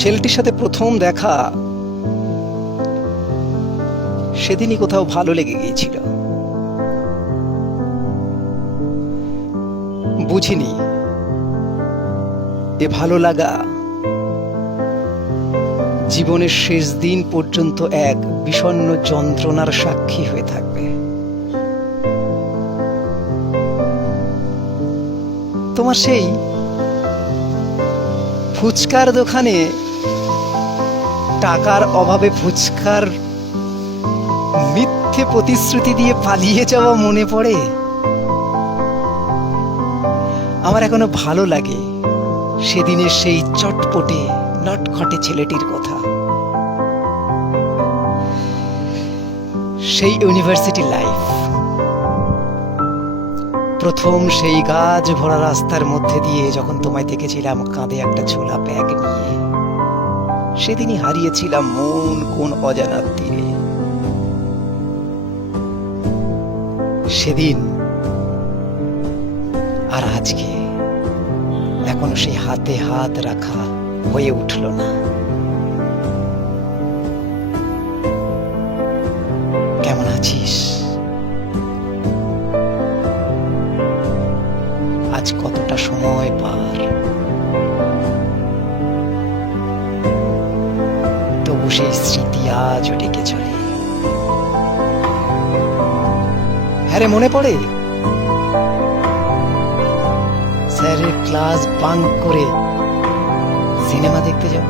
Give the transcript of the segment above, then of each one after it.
ছেলেটির সাথে প্রথম দেখা সেদিনই কোথাও ভালো লেগে গিয়েছিল। বুঝিনি এ ভালো লাগা জীবনের শেষ দিন পর্যন্ত এক বিষণ্ণ যন্ত্রণার সাক্ষী হয়ে থাকবে। তোমার সেই ফুচকার দোকানে টাকার অভাবে ফুচকার মিথ্যে প্রতিশ্রুতি দিয়ে পালিয়ে যাওয়া মনে পড়ে। আমার এখনো ভালো লাগে সেদিনের সেই চটপটে নটখটে ছেলেটির কথা, সেই ইউনিভার্সিটি লাইফ, প্রথম সেই গাছ ভরা রাস্তার মধ্যে দিয়ে যখন তোমায় দেখেছিলাম কাঁধে একটা ঝোলা ব্যাগ নিয়ে। সেদিনই হারিয়েছিলাম মন কোন অজানা তীরে। সেদিন আর আজকে এখনো সেই হাতে হাত রাখা হয়ে উঠল না। কেমন আছিস? আজ কতটা সময় পার, তবু সেই স্মৃতি আজও ডেকে চলে। হ্যাঁ রে, মনে পড়ে স্যারের ক্লাস বাঙ্ক করে সিনেমা দেখতে যাব,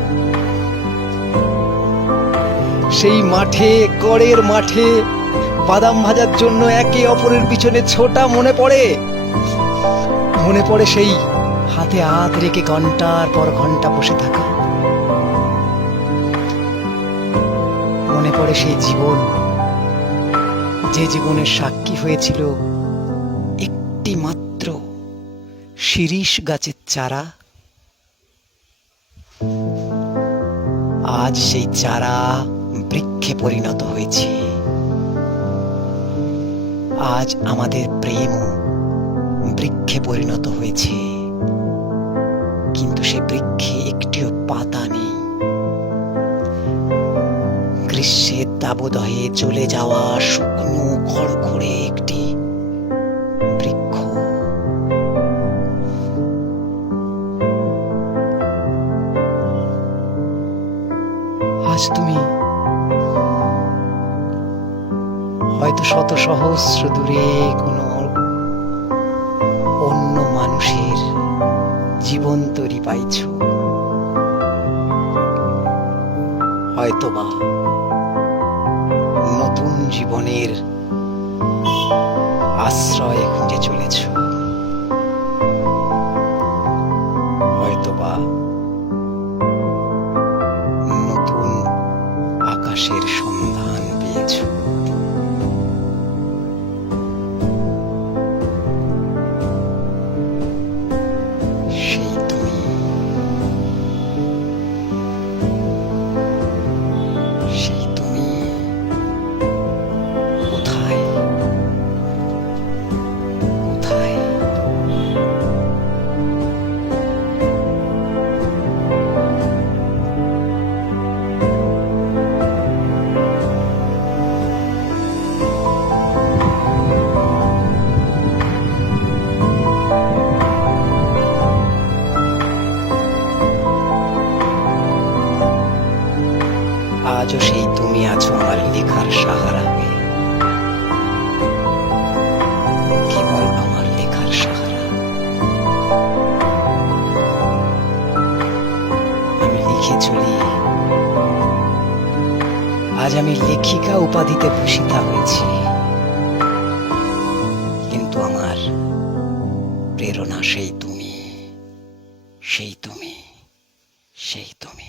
সেই মাঠে, কড়ের মাঠে বাদাম ভাজার জন্য একে অপরের পিছনে ছোটা। মনে পড়ে সেই হাতে হাত রেখে ঘন্টার পর ঘন্টা বসে থাকা। মনে পড়ে সেই জীবন, যে জীবনের সাক্ষী হয়েছিল একটি মাত্র শিরীষ গাছের চারা। আজ সেই চারা বৃক্ষে পরিণত হয়েছে। আজ আমাদের প্রেমও বৃক্ষে পরিণত হয়েছে, কিন্তু সে বৃক্ষে একটিও পাতা নেই। গ্রীষ্মের দাবদাহে চলে যাওয়া শুকনো খড়খড়ে একটি বৃক্ষ। আজ তুমি হয়তো শত সহস্র দূরে কোনো অন্য মানুষের জীবন তৈরি পাইছ, হয়তোবা নতুন জীবনের আশ্রয় খুঁজে চলেছ, হয়তোবা নতুন আকাশের সন্ধান পেয়েছ। আজও সেই তুমি আছো আমার লেখার সাহারা হয়ে, কেবল আমার লেখার সাহারা। আমি লিখে চলি, আজ আমি লেখিকা উপাধিতে ভূষিতা হয়েছি, কিন্তু আমার প্রেরণা সেই তুমি, সেই তুমি, সেই তুমি।